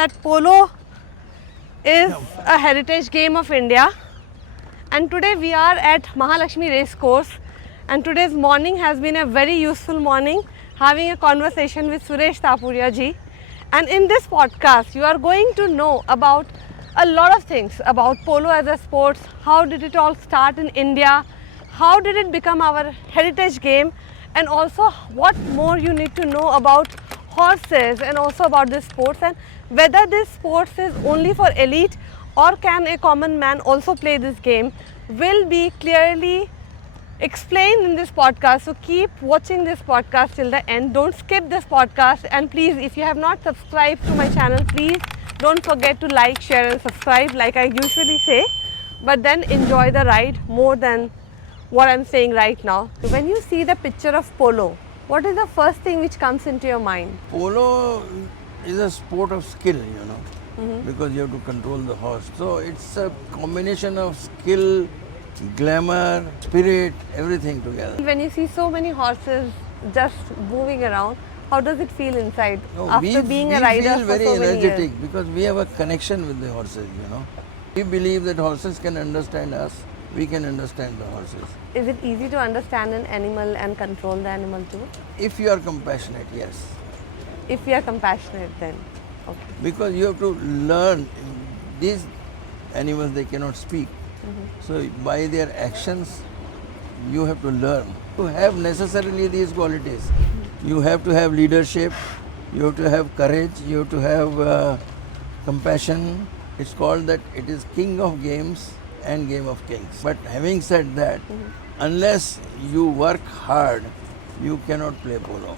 that polo is a heritage game of India, and today we are at Mahalakshmi Race Course, and today's morning has been a very useful morning, having a conversation with Suresh Tapuriah ji. And in this podcast you are going to know about a lot of things about polo as a sport. How did it all start in India, how did it become our heritage game, and also what more you need to know about horses and also about this sports, and whether this sports is only for elite or can a common man also play this game will be clearly explained in this podcast. So keep watching this podcast till the end, don't skip this podcast, and please, if you have not subscribed to my channel, please don't forget to like, share and subscribe like I usually say, but then enjoy the ride more than what I'm saying right now. When you see the picture of polo, what is the first thing which comes into your mind? Polo is a sport of skill, because you have to control the horse. So it's a combination of skill, glamour, spirit, everything together. When you see so many horses just moving around, how does it feel inside after being a rider for so many years? We feel very energetic because we have a connection with the horses, We believe that horses can understand us, we can understand the horses. Is it easy to understand an animal and control the animal too? If you are compassionate, yes. If we are compassionate, then okay. Because you have to learn. These animals, they cannot speak. So by their actions, you have to learn. To have necessarily these qualities, you have to have leadership, you have to have courage, you have to have compassion. It's called that it is king of games and game of kings. But having said that, unless you work hard, you cannot play polo.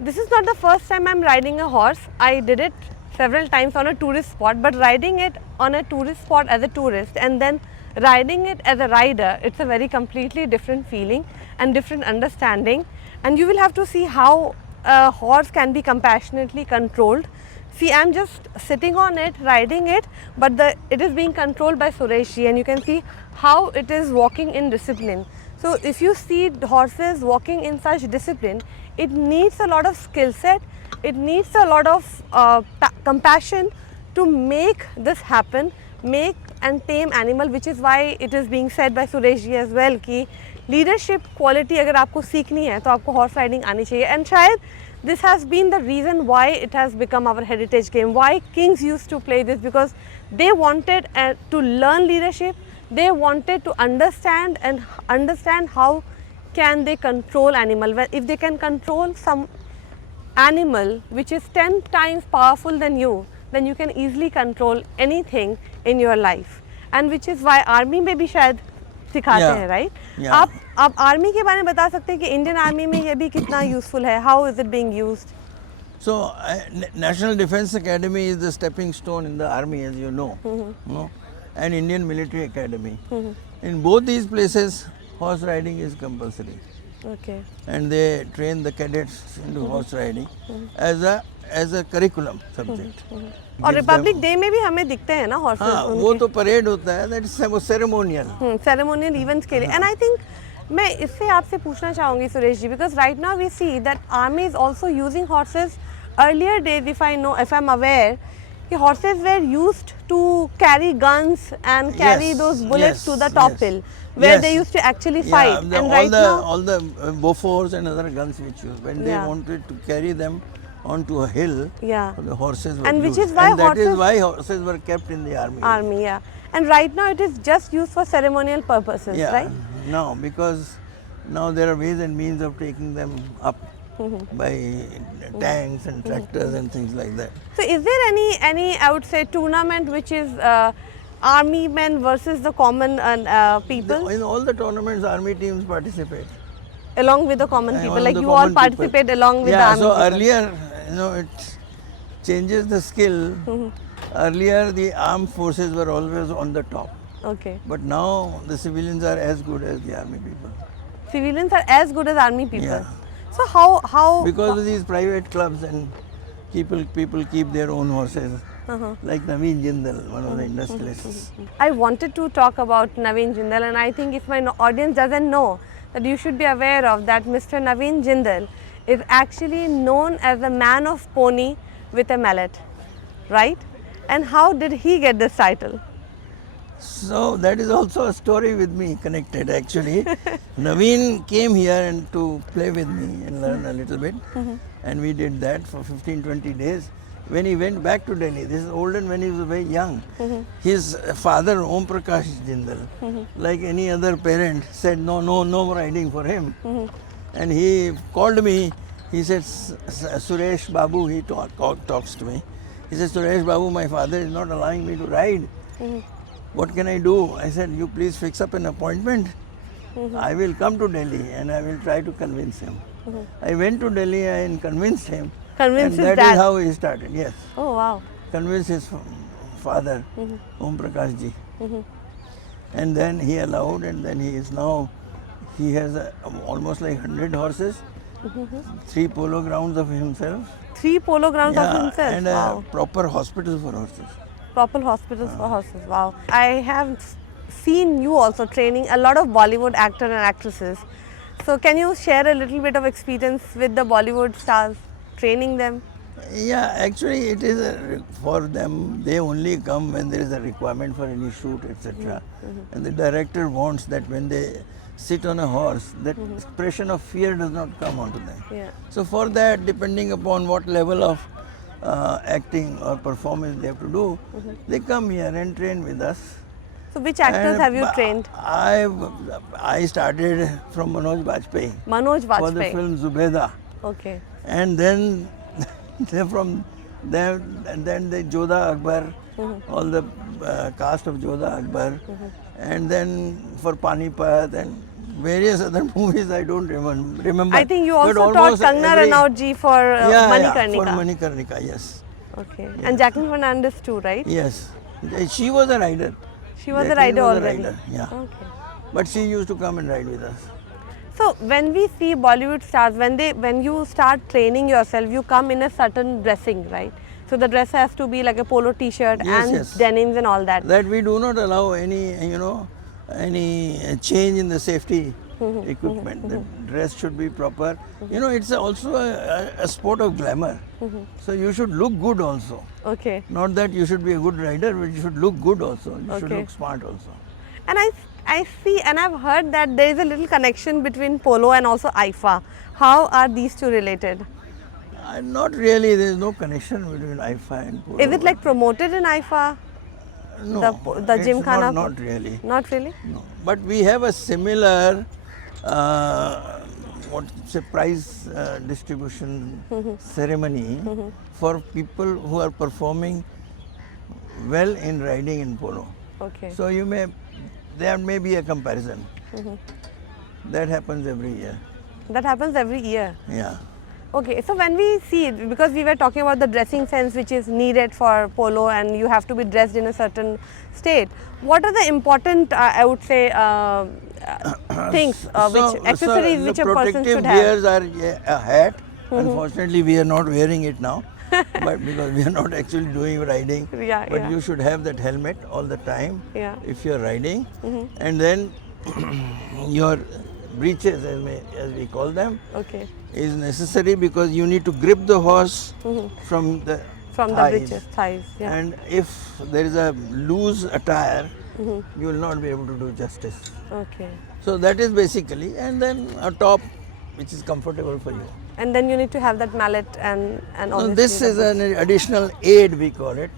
This is not the first time I'm riding a horse. I did it several times on a tourist spot, but riding it on a tourist spot as a tourist and then riding it as a rider, it's a very completely different feeling and different understanding. And you will have to see how a horse can be compassionately controlled. See, I'm just sitting on it, riding it, but it is being controlled by Suresh ji, and you can see how it is walking in discipline. So if you see horses walking in such discipline, it needs a lot of skill set, it needs a lot of compassion to make this happen, make and tame animal, which is why it is being said by Suresh ji as well कि leadership quality अगर आपको सीखनी है तो आपको horse riding आनी चाहिए. And शायद this has been the reason why it has become our heritage game, why kings used to play this, because they wanted to learn leadership, they wanted to understand how can they control animal. If they can control some animal which is 10 times powerful than you, then you can easily control anything in your life, and which is why army में भी शायद सिखाते हैं, right? आप army के बारे में बता सकते हैं कि Indian army में ये भी कितना useful है? How is it being used? So National Defence Academy is the stepping stone in the army, as you know, and Indian Military Academy. In both these places, horse riding is compulsory. Okay. And they train the cadets into horse riding as a curriculum subject. और Republic day में भी हमें दिखते हैं ना horses. हाँ, वो तो परेड होता है, that is ceremonial. Ceremonial events के लिए. And I think मैं इससे आपसे पूछना चाहूँगी Suresh ji, because right now we see that army is also using horses. Earlier days, if I'm aware, कि horses were used to carry guns and carry those bullets to the top hill, where they used to actually fight. And right now all the Bofors and other guns which used, when they wanted to carry them onto a hill, the horses were and used. Which is why that is why horses were kept in the army. And right now it is just used for ceremonial purposes, right? No, because now there are ways and means of taking them up by tanks and tractors and things like that. So is there any I would say tournament which is army men versus the common people? In all the tournaments, army teams participate. Along with the common people, like you all participate along with the army so people. Earlier, it changes the skill. Earlier, the armed forces were always on the top. Okay. But now, the civilians are as good as the army people. Civilians are as good as army people? Yeah. So how? Because of these private clubs and people keep their own horses. like Naveen Jindal, one of the industrialists. I wanted to talk about Naveen Jindal, and I think if my audience doesn't know, that you should be aware of that Mr. Naveen Jindal is actually known as the man of pony with a mallet, right? And how did he get this title? So that is also a story with me connected actually. Naveen came here and to play with me and learn a little bit, and we did that for 15-20 days. When he went back to Delhi, this is olden when he was very young, his father Om Prakash Jindal, like any other parent, said no riding for him. And he called me, he said, Suresh Babu, he talks to me. He said, Suresh Babu, my father is not allowing me to ride. What can I do? I said, you please fix up an appointment. I will come to Delhi and I will try to convince him. I went to Delhi and convinced him. Convince and his that dad? is how he started, yes. Oh, wow. Convinced his father, Om Prakash ji. And then he allowed, and then he is now, he has almost like 100 horses, 3 polo grounds of himself. 3 polo grounds of himself? And Wow. a proper hospital for horses. Proper hospitals for horses. Wow. I have seen you also training a lot of Bollywood actors and actresses. So can you share a little bit of experience with the Bollywood stars, training them? Yeah, actually it is for them, they only come when there is a requirement for any shoot, etc. And the director wants that when they sit on a horse, that expression of fear does not come onto them. Yeah. So for that, depending upon what level of acting or performance they have to do, they come here and train with us. So which actors have you trained? I started from Manoj Bajpayee. Manoj For the Bajpayee. film Zubeda. Okay. And then from there, and then the Jodha Akbar, all the cast of Jodha Akbar, and then for Panipat and various other movies I don't remember. I think you But also taught almost Kangna every- Ranaut ji for Manikarnika. for Manikarnika, yes. Okay. And Jacqueline Fernandez too, right? Yes. She was a rider. She was a Jacqueline rider was already. rider, yeah. Okay. But she used to come and ride with us. So when we see Bollywood stars, when you start training yourself, you come in a certain dressing, right? So the dress has to be like a polo t-shirt Yes, and yes. denims and all that. That we do not allow any, any change in the safety equipment. The dress should be proper. It's also a sport of glamour. So you should look good also. Okay. Not that you should be a good rider, but you should look good also. You should Okay. look smart also. And I see and I've heard that there is a little connection between polo and also IFA. How are these two related? Not really. There is no connection between IFA and polo. Is it like promoted in IFA? no, the it's Gymkhana? Not really. Not really? No. But we have a similar prize distribution ceremony for people who are performing well in riding in polo. Okay. So there may be a comparison. That happens every year. That happens every year. Yeah. Okay, so when we see it, because we were talking about the dressing sense which is needed for polo and you have to be dressed in a certain state, what are the important, I would say, things, which accessories which a person should The protective have? gears are a hat. Unfortunately, we are not wearing it now, but because we are not actually doing riding. Yeah, but yeah. you should have that helmet all the time Yeah. if you are riding, and then your breeches, as we call them, Okay, is necessary because you need to grip the horse from the from thighs. the breeches, thighs, yeah. And if there is a loose attire, you will not be able to do justice. Okay. So that is basically, and then a top which is comfortable for you. And then you need to have that mallet and So obviously this the is an additional aid, we call it.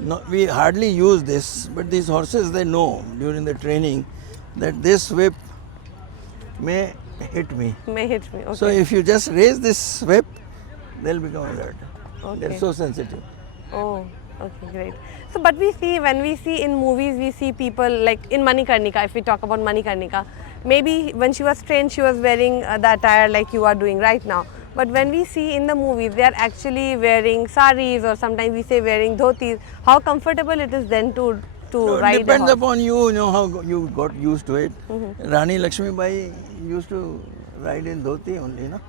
No, we hardly use this, but these horses, they know during the training that this whip may hit me. may hit me. Okay. So if you just raise this whip, they'll become alert. Okay. They're so sensitive. Oh, okay, great. So, but when we see in movies, we see people like in Manikarnika, if we talk about Manikarnika, maybe when she was trained, she was wearing the attire like you are doing right now. But when we see in the movies, they are actually wearing saris or sometimes we say wearing dhotis. How comfortable it is then to No, ride a depends horse? upon you, how you got used to it. Rani Lakshmi Bai used to ride in dhoti only, no?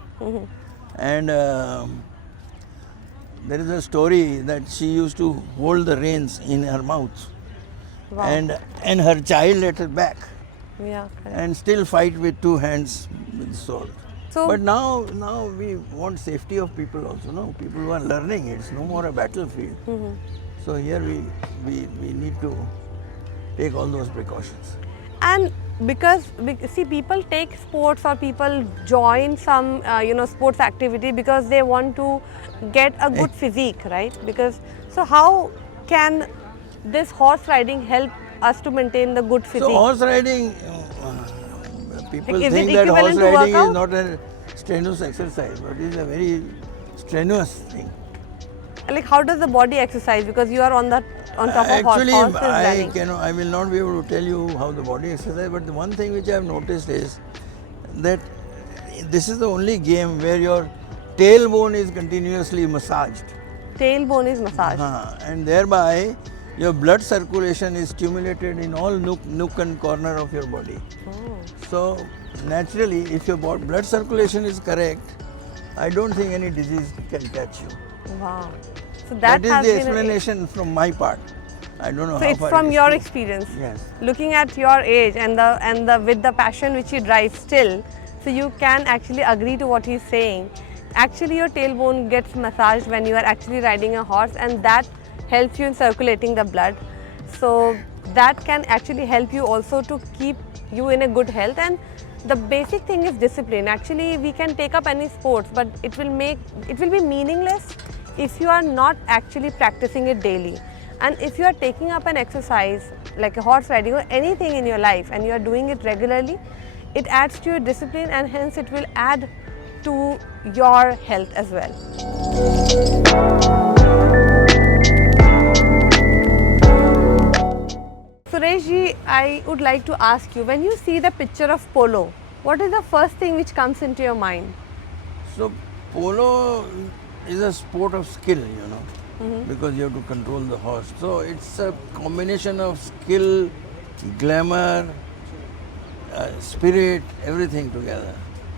And There is a story that she used to hold the reins in her mouth, Wow. and her child at her back, Yeah, correct. and still fight with two hands with sword. So- but now we want safety of people also. No, people who are learning, it's no more a battlefield. So here we need to take all those precautions. And see, people take sports or people join some sports activity because they want to get a good physique, right? So how can this horse riding help us to maintain the good physique? So horse riding, people Like, is think it that horse equivalent to riding is workout? not a strenuous exercise, but it is a very strenuous thing. Like, how does the body exercise? Because you are on top of Actually, horse is running. I will not be able to tell you how the body exercise, but the one thing which I have noticed is that this is the only game where your tailbone is continuously massaged. Tailbone is massaged. And thereby your blood circulation is stimulated in all nook and corner of your body. So naturally, if your blood circulation is correct, I don't think any disease can catch you. Wow. So That is has the been explanation from my part. I don't know So how it's far from it is your true. experience. Yes. Looking at your age and the with the passion which you drive still, so you can actually agree to what he's saying. Actually, your tailbone gets massaged when you are actually riding a horse, and that helps you in circulating the blood. So that can actually help you also to keep you in a good health. And the basic thing is discipline. Actually, we can take up any sports, but it will be meaningless if you are not actually practicing it daily. And if you are taking up an exercise like a horse riding or anything in your life and you are doing it regularly, it adds to your discipline and hence it will add to your health as well. Suresh ji, I would like to ask you, when you see the picture of Polo, what is the first thing which comes into your mind? So polo is a sport of skill, because you have to control the horse. So it's a combination of skill, glamour, spirit, everything together.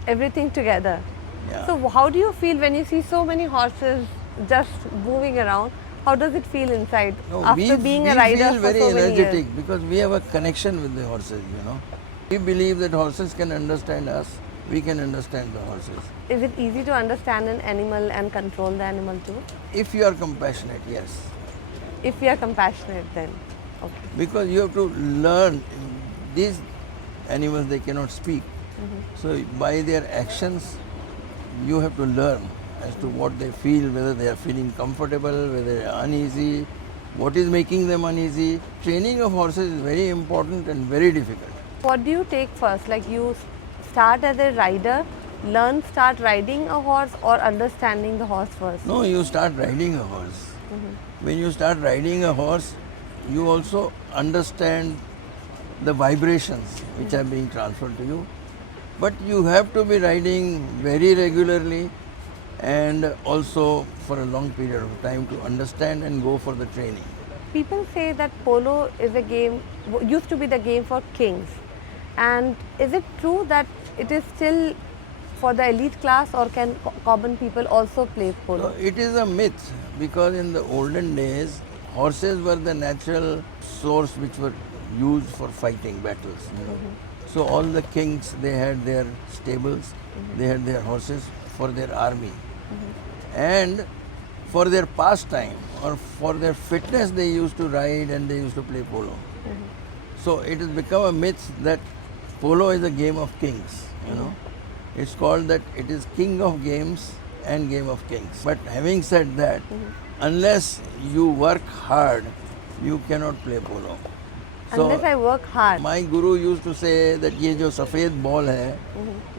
Everything together. Yeah. So how do you feel when you see so many horses just moving around? How does it feel inside after being a rider feel for very so many energetic years? because we have a connection with the horses, We believe that horses can understand us, we can understand the horses. Is it easy to understand an animal and control the animal too? If you are compassionate, yes. If we are compassionate, then okay. Because you have to learn. These animals, they cannot speak. So by their actions, you have to learn as to what they feel, whether they are feeling comfortable, whether they are uneasy, what is making them uneasy. Training of horses is very important and very difficult. What do you take first? Like you start as a rider, start riding a horse or understanding the horse first? No, you start riding a horse. When you start riding a horse, you also understand the vibrations which are being transferred to you. But you have to be riding very regularly and also for a long period of time to understand and go for the training. People say that polo is a game, used to be the game for kings. And is it true that it is still for the elite class, or can common people also play polo? So it is a myth because in the olden days, horses were the natural source which were used for fighting battles. So all the kings, they had their stables, they had their horses for their army. And for their pastime or for their fitness, they used to ride and they used to play polo. So it has become a myth that polo is a game of kings, It's called that it is king of games and game of kings. But having said that, unless you work hard, you cannot play polo. Unless I work hard. My guru used to say that ये जो सफ़ेद ball है,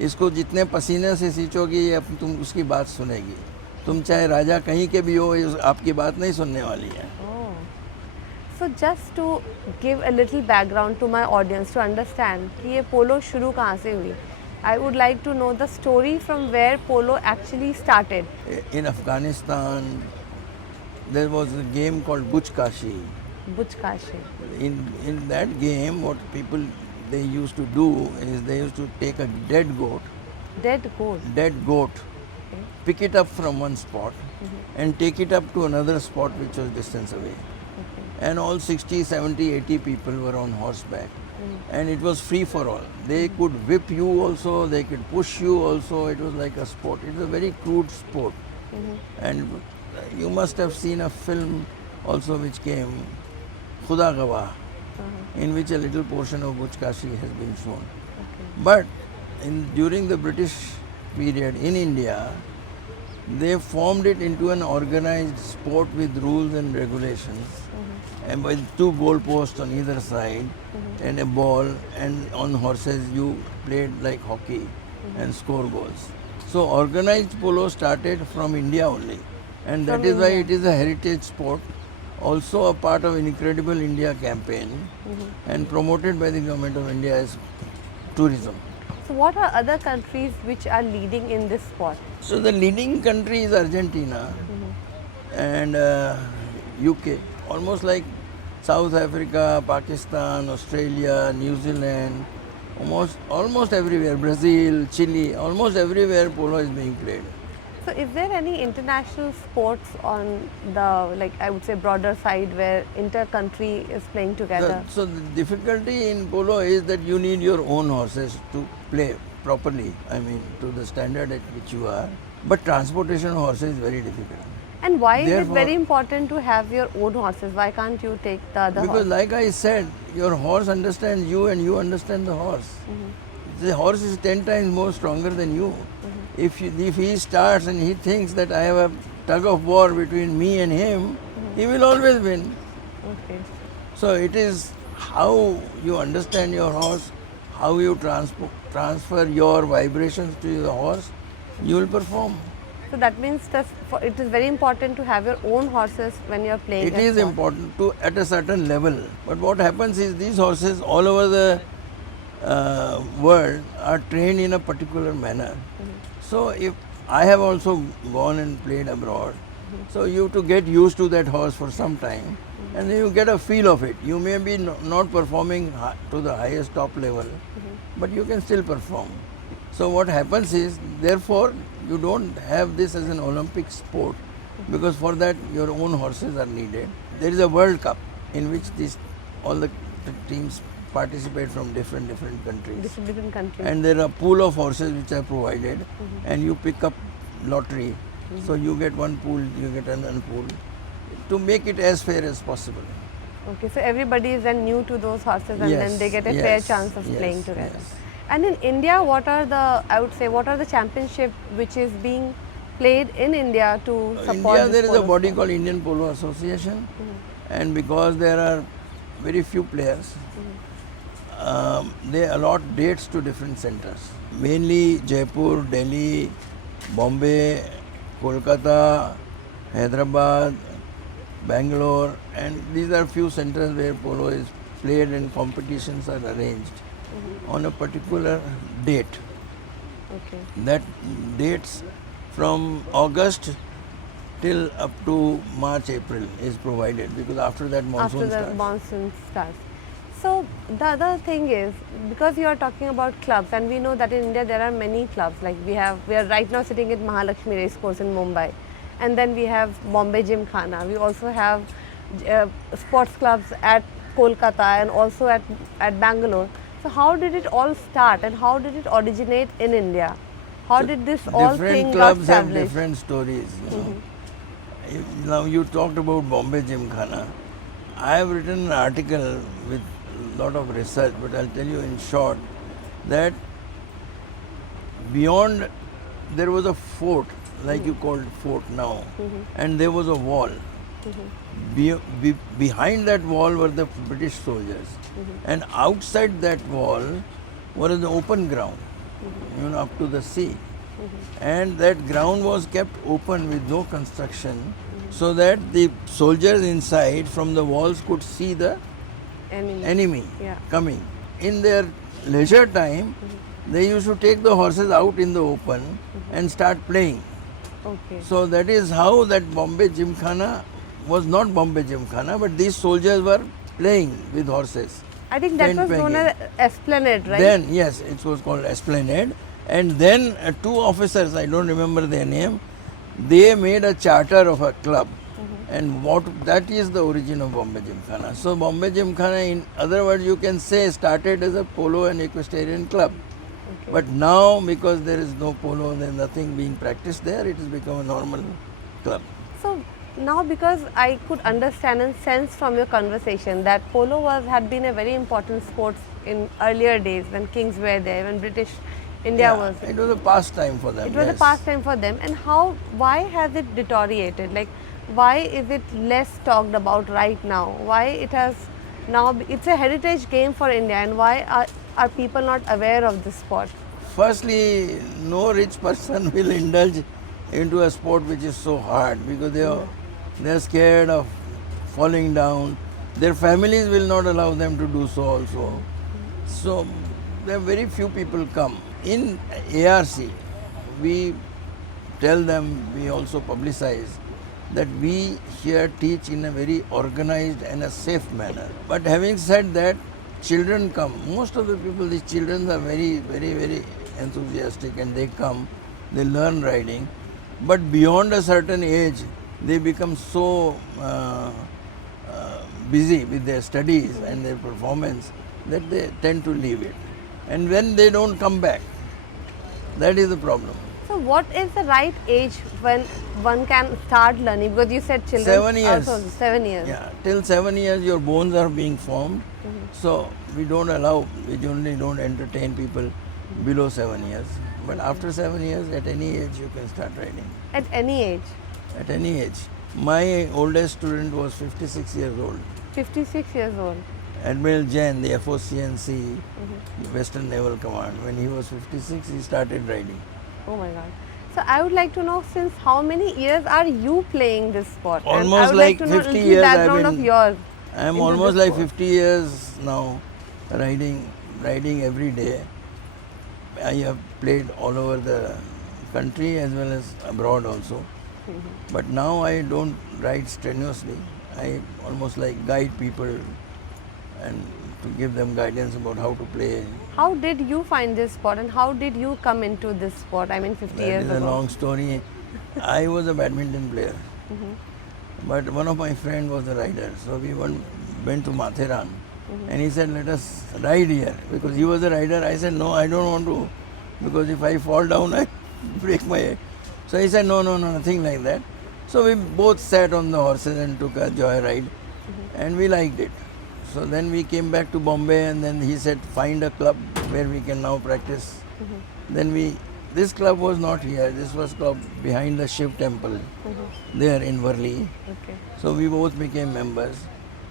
इसको जितने पसीने से सींचोगी ये तुम उसकी बात सुनेगी. तुम चाहे राजा कहीं के भी हो, ये आपकी बात नहीं सुनने वाली है. So just to give a little background to my audience to understand कि ये polo शुरू कहाँ से हुई, I would like to know the story from where polo actually started. In Afghanistan, there was a game called Bujkashi. Bujkashi. In that game, what people they used to do is they used to take a dead goat, Dead goat. pick it up from one spot, and take it up to another spot which was distance away. And all 60, 70, 80 people were on horseback. And it was free for all. They could whip you also, they could push you also. It was like a sport. It was a very crude sport. And you must have seen a film also which came, Khuda Gawah, in which a little portion of Bujkashi has been shown. But during the British period in India, they formed it into an organized sport with rules and regulations, and with 2 goalposts on either side, and a ball, and on horses you played like hockey and score goals. So organized polo started from India only, and that is why it is a heritage sport, also a part of Incredible India campaign, and promoted by the government of India as tourism. So what are other countries which are leading in this sport? So the leading country is Argentina and UK, almost like South Africa, Pakistan, Australia, New Zealand, almost everywhere, Brazil, Chile, almost everywhere polo is being played. So is there any international sports on the, like I would say, broader side where inter-country is playing together? So the difficulty in polo is that you need your own horses to play properly, I mean to the standard at which you are. But transportation of horses is very difficult. And why is it Therefore, very important to have your own horses? Why can't you take the other because horse? like I said, your horse understands you and you understand the horse. The horse is 10 times more stronger than you. If he starts and he thinks that I have a tug of war between me and him, he will always win. Okay. So it is how you understand your horse, how you transfer your vibrations to the horse, you will perform. So that means that it is very important to have your own horses when you are playing. It is important to at a certain level. But what happens is these horses all over the world are trained in a particular manner. So if I have also gone and played abroad, so you have to get used to that horse for some time, and then you get a feel of it. You may be not performing to the highest top level, but you can still perform. So what happens is, therefore, you don't have this as an Olympic sport, because for that your own horses are needed. There is a World Cup in which all the teams participate from different countries. Different countries. And there are pool of horses which are provided, and you pick up lottery. So you get one pool, you get another pool, to make it as fair as possible. Okay, so everybody is then new to those horses, and then they get a fair chance of playing together. Yes. And in India, what are the championship which is being played in India to support India, there is a polo body sport? called Indian Polo Association, and because there are very few players, they allot dates to different centers. Mainly Jaipur, Delhi, Bombay, Kolkata, Hyderabad, Bangalore, and these are few centers where polo is played and competitions are arranged on a particular date. Okay. That dates from August till up to March, April is provided, because after that monsoon After the starts. monsoon starts. So the other thing is, because you are talking about clubs, and we know that in India there are many clubs. Like we are right now sitting at Mahalakshmi Racecourse in Mumbai, and then we have Bombay Gymkhana. We also have sports clubs at Kolkata and also at Bangalore. So how did it all start, and how did it originate in India? How did this all thing got Different clubs have established? different stories. Now you talked about Bombay Gymkhana. I have written an article with a lot of research, but I'll tell you in short that beyond there was a fort, like you called fort now, and there was a wall. Behind that wall were the British soldiers, and outside that wall was an open ground, up to the sea. And that ground was kept open with no construction, so that the soldiers inside from the walls could see the enemy coming. In their leisure time, they used to take the horses out in the open and start playing. Okay. So that is how that Bombay Gymkhana was not Bombay Gymkhana, but these soldiers were playing with horses. I think that was known as Esplanade, right? Then, yes, it was called Esplanade. And then 2 officers, I don't remember their name, they made a charter of a club, and what that is the origin of Bombay Gymkhana. So Bombay Gymkhana, in other words, you can say started as a polo and equestrian club. But now, because there is no polo, there is nothing being practiced there, it has become a normal club. So now, because I could understand and sense from your conversation that polo had been a very important sport in earlier days when kings were there, when British India was. It was a pastime for them. It was a pastime for them. And why has it deteriorated? Like, why is it less talked about right now? Why it has now, it's a heritage game for India, and why are people not aware of this sport? Firstly, no rich person will indulge into a sport which is so hard because they are scared of falling down. Their families will not allow them to do so also. So there are very few people come. In ARC, we tell them, we also publicize that we here teach in a very organized and a safe manner. But having said that, children come. Most of the people, these children are very, very, very enthusiastic, and they come, they learn riding. But beyond a certain age, they become so busy with their studies and their performance that they tend to leave it. And when they don't come back, that is the problem. So what is the right age when one can start learning? Because you said children 7 years. also 7 years. Yeah, till 7 years your bones are being formed. So we generally don't entertain people below 7 years. But after 7 years, at any age you can start riding. At any age? At any age. My oldest student was 56 years old. 56 years old. Admiral Jain, the FOCNC, Western Naval Command. When he was 56, he started riding. Oh my God. So I would like to know, since how many years are you playing this sport? Almost and I would like to know 50 little years background of yours. I am into almost this like sport. 50 years now riding every day. I have played all over the country as well as abroad also. But now I don't ride strenuously. I almost like guide people and to give them guidance about how to play. How did you find this sport, and how did you come into this sport? I mean, 50 years That is ago. a long story. I was a badminton player, but one of my friend was a rider. So we went to Matheran, and he said, "Let us ride here," because he was a rider. I said, "No, I don't want to, because if I fall down, I break my head." So he said, "No, nothing like that." So we both sat on the horses and took a joy ride, and we liked it. So then we came back to Bombay, and then he said, "Find a club where we can now practice." Then this club was not here. This was club behind the Shiv temple, there in Worli. Okay. So we both became members,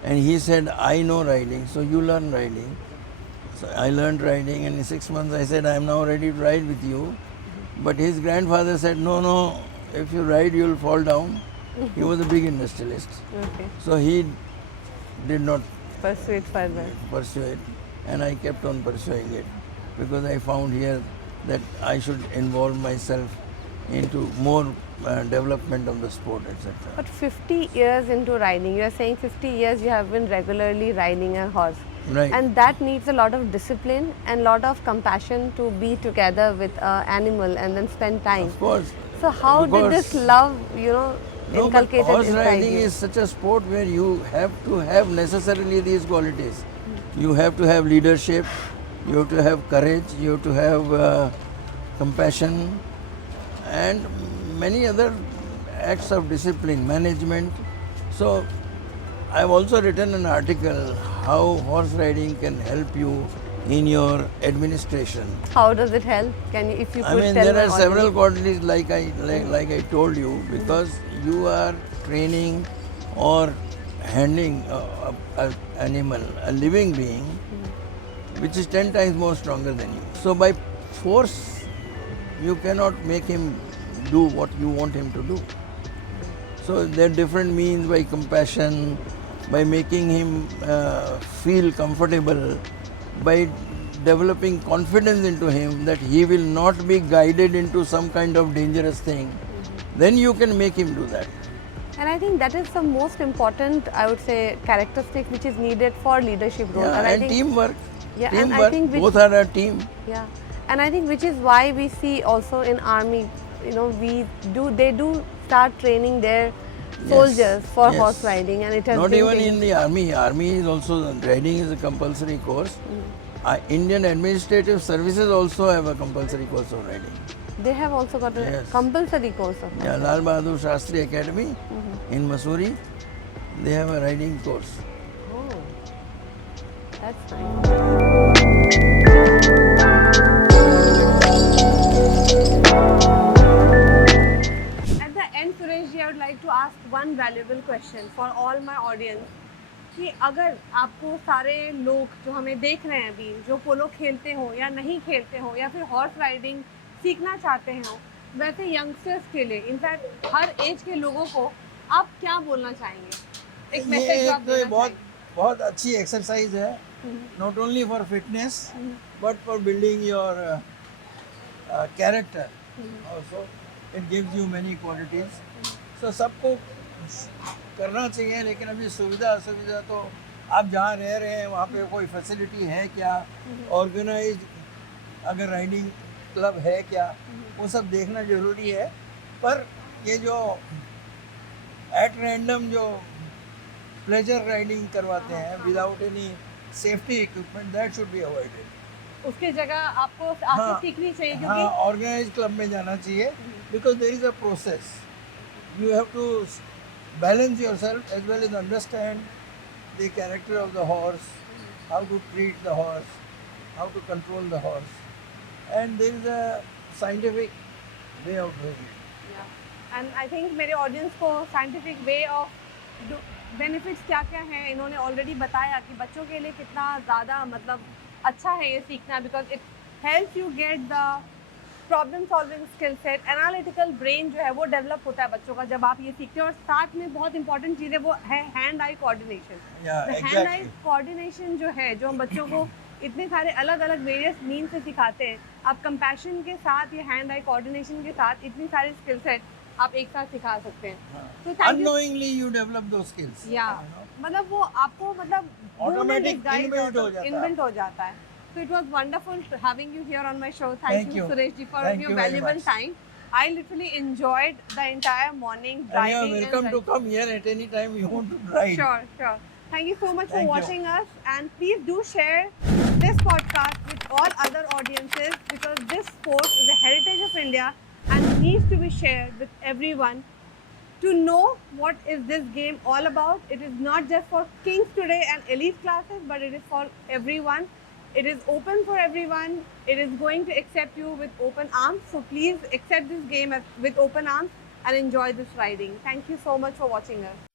and he said, "I know riding, so you learn riding." So I learned riding, and in 6 months I said, "I am now ready to ride with you." But his grandfather said, "No, if you ride, you will fall down." He was a big industrialist, Okay. so he did not Pursue it further. pursue it, and I kept on pursuing it because I found here that I should involve myself into more development of the sport, etc. But 50 years into riding, you are saying 50 years you have been regularly riding a horse. Right. And that needs a lot of discipline and lot of compassion to be together with an animal and then spend time. Of course. So how did this because- love, No, but inculcated horse inside riding you? is such a sport where you have to have necessarily these qualities. You have to have leadership, you have to have courage, you have to have compassion, and many other acts of discipline, management. So I have also written an article how horse riding can help you in your administration. How does it help? Can you, if you could I mean, tell there my are several audience? qualities like I told you, because you are training or handling an animal, a living being, which is 10 times more stronger than you. So by force, you cannot make him do what you want him to do. So there are different means, by compassion, by making him feel comfortable, by developing confidence into him that he will not be guided into some kind of dangerous thing. Then you can make him do that. And I think that is the most important, I would say, characteristic which is needed for leadership role. Yeah, I and think, teamwork. Yeah, and I Teamwork, think both are a team. Yeah, and I think which is why we see also in army they do start training their soldiers for horse riding, and it has not been even taken- in the army. Army is also riding is a compulsory course. Indian administrative services also have a compulsory course of riding. They have also got a Yes. compulsory course of Yeah, Lal Bahadur Shastri Academy in Mussoorie, they have a riding course. Oh, that's nice. At the end, Suresh ji, I would like to ask one valuable question for all my audience. कि अगर आपको सारे लोग जो हमें देख रहे हैं अभी, जो पोलो खेलते हो या नहीं खेलते हो या फिर हॉर्स राइडिंग सीखना चाहते हो, वैसे यंगस्टर्स के लिए, इनफैक्ट हर एज के लोगों को आप क्या बोलना चाहेंगे? एक ये मैसेज जो आप एक देना बहुत चाहेंगे? बहुत अच्छी एक्सरसाइज है, not only for fitness but for building your character also. It gives you many qualities. So सबको करना चाहिए, लेकिन अभी सुविधा असुविधा तो आप जहाँ रह रहे हैं वहाँ पे कोई फैसिलिटी है क्या, ऑर्गेनाइज अगर राइडिंग क्लब है क्या, वो सब देखना ज़रूरी है. पर ये जो एट रैंडम जो प्लेजर राइडिंग करवाते हैं without any safety equipment, that should be avoided. उसकी जगह आपको आके सीखनी चाहिए, हाँ, क्योंकि ऑर्गेनाइज क्लब में जाना चाहिए, because there is a process. You have to balance yourself as well as understand the character of the horse, how to treat the horse, how to control the horse, and there is a scientific way of doing it. And I think मेरे audience को scientific way of benefits क्या क्या हैं इन्होंने already बताया कि बच्चों के लिए कितना ज़्यादा मतलब अच्छा है ये सीखना, because it helps you get the problem solving skill set. Analytical brain जो है वो डेवलप होता है बच्चों का जब आप ये सीखते हैं. और साथ में बहुत इंपॉर्टेंट चीज़ है वो है hand eye coordination. Yeah, hand eye exactly. Coordination जो है, जो हम बच्चों को इतने सारे अलग अलग वेरियस मीन से सिखाते हैं, आप कंपैशन के साथ ये हैंड आई कोऑर्डिनेशन के साथ इतनी सारी स्किल सेट आप एक साथ सिखा सकते हैं. तो thank you. Unknowingly you develop those skills. या मतलब वो आपको मतलब Automatic inbuilt हो जाता है. इनबिल्ट हो जाता है. So it was wonderful having you here on my show. Thank Thank you, you. Suresh ji, for Thank your you very valuable much. time. I literally enjoyed the entire morning And driving. you are welcome to come here at any time you want to ride. Sure, sure. Thank you so much for Thank you. watching us, and please do share this podcast with all other audiences, because this sport is a heritage of India and needs to be shared with everyone to know what is this game all about. It is not just for kings today and elite classes, but it is for everyone. It is open for everyone. It is going to accept you with open arms. So please accept this game with open arms and enjoy this riding. Thank you so much for watching us.